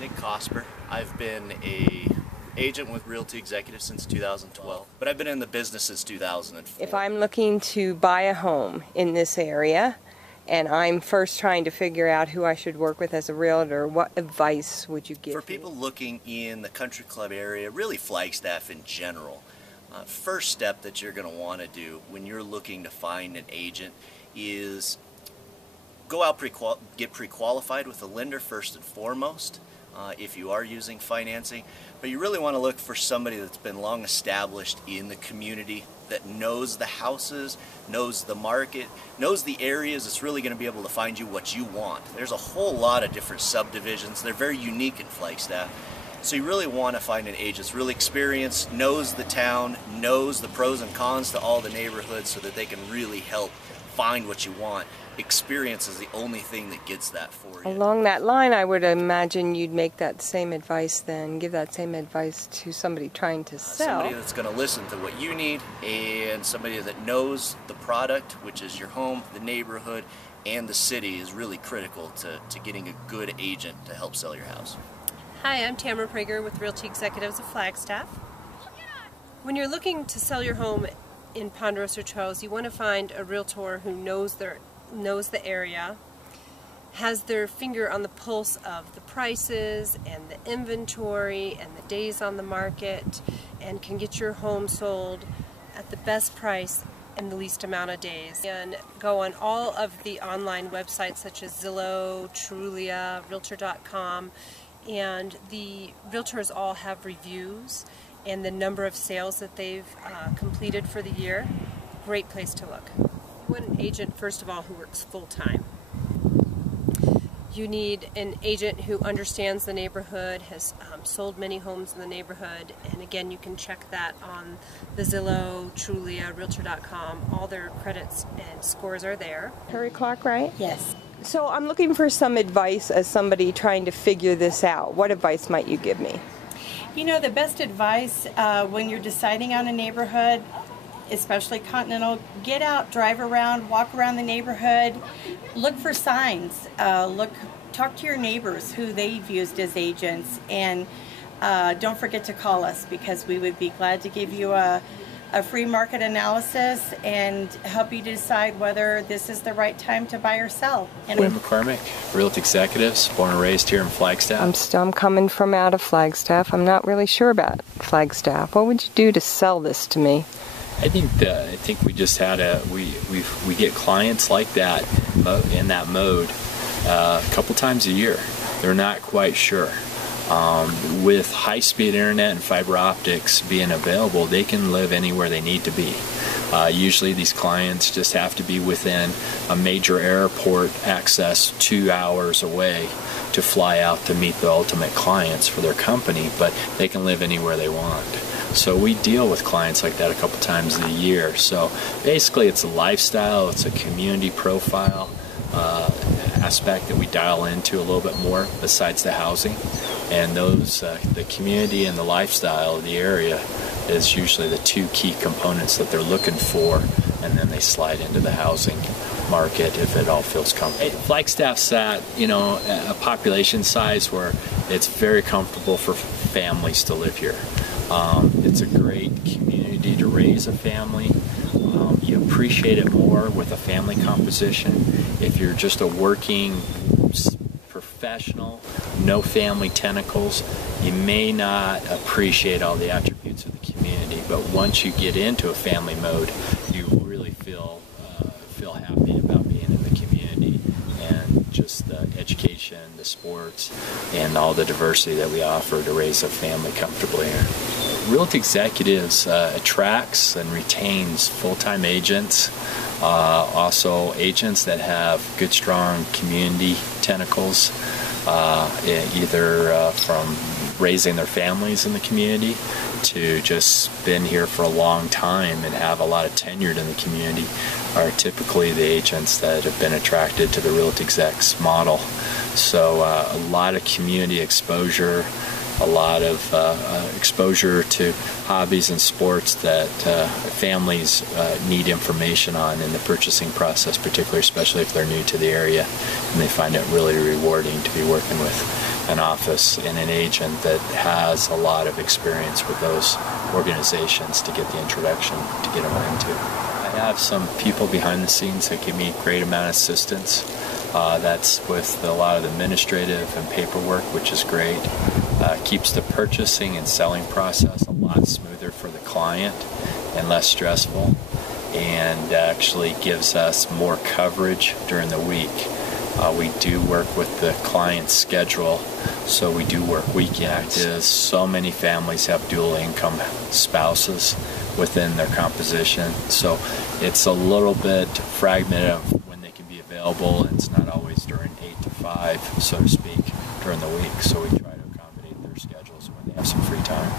Nick Cosper. I've been an agent with Realty Executives since 2012, but I've been in the business since 2004. If I'm looking to buy a home in this area and I'm first trying to figure out who I should work with as a realtor, what advice would you give For people looking in the country club area, really Flagstaff in general, first step that you're going to want to do when you're looking to find an agent is go out get pre-qualified with a lender first and foremost if you are using financing, but you really want to look for somebody that's been long established in the community, that knows the houses, knows the market, knows the areas. It's really going to be able to find you what you want. There's a whole lot of different subdivisions. They're very unique in Flagstaff. So you really want to find an agent that's really experienced, knows the town, knows the pros and cons to all the neighborhoods so that they can really help find what you want. Experience is the only thing that gets that for you. Along that line, I would imagine you'd make that same advice then, give that same advice to somebody trying to sell. Somebody that's going to listen to what you need, and somebody that knows the product, which is your home, the neighborhood, and the city is really critical to getting a good agent to help sell your house. Hi, I'm Tamara Prager with Realty Executives of Flagstaff. When you're looking to sell your home in Ponderosa Charles, you want to find a realtor who knows the area, has their finger on the pulse of the prices and the inventory and the days on the market, and can get your home sold at the best price in the least amount of days. And go on all of the online websites such as Zillow, Trulia, Realtor.com, and the realtors all have reviews and the number of sales that they've completed for the year. Great place to look. You want an agent, first of all, who works full-time. You need an agent who understands the neighborhood, has sold many homes in the neighborhood, and again, you can check that on the Zillow, Trulia, Realtor.com. All their credits and scores are there. Terry Clark, right? Yes. So I'm looking for some advice as somebody trying to figure this out. What advice might you give me? You know, the best advice when you're deciding on a neighborhood, especially Continental, get out, drive around, walk around the neighborhood, look for signs, talk to your neighbors who they've used as agents, and don't forget to call us, because we would be glad to give you a free market analysis and help you decide whether this is the right time to buy or sell. And Wayne McCormick, Realty Executives, born and raised here in Flagstaff. I'm coming from out of Flagstaff. I'm not really sure about Flagstaff. What would you do to sell this to me? I think we just had we get clients like that in that mode a couple times a year. They're not quite sure. With high-speed internet and fiber optics being available, they can live anywhere they need to be. Usually these clients just have to be within a major airport access 2 hours away to fly out to meet the ultimate clients for their company, but they can live anywhere they want. So we deal with clients like that a couple times a year. So basically it's a lifestyle, it's a community profile aspect that we dial into a little bit more besides the housing. And those, the community and the lifestyle of the area is usually the two key components that they're looking for, and then they slide into the housing market if it all feels comfortable. Flagstaff's at, a population size where it's very comfortable for families to live here. It's a great community to raise a family. You appreciate it more with a family composition. If you're just a working professional, no family tentacles, you may not appreciate all the attributes of the community, but once you get into a family mode, you really feel happy about being in the community, and just the education, the sports, and all the diversity that we offer to raise a family comfortably here. Realty Executives attracts and retains full-time agents, also agents that have good, strong community tentacles, either from raising their families in the community to just been here for a long time and have a lot of tenure in the community, are typically the agents that have been attracted to the Realty Execs model. So a lot of community exposure, a lot of exposure to hobbies and sports that families need information on in the purchasing process, particularly, especially if they're new to the area, and they find it really rewarding to be working with an office and an agent that has a lot of experience with those organizations to get the introduction to get them into. I have some people behind the scenes that give me a great amount of assistance. That's with a lot of the administrative and paperwork, which is great. Keeps the purchasing and selling process a lot smoother for the client and less stressful, and actually gives us more coverage during the week. We do work with the client's schedule, so we do work weekends. So many families have dual income spouses within their composition, so it's a little bit fragmented of when they can be available, and it's not always during 8 to 5, so to speak, during the week, so we try to accommodate their schedules when they have some free time.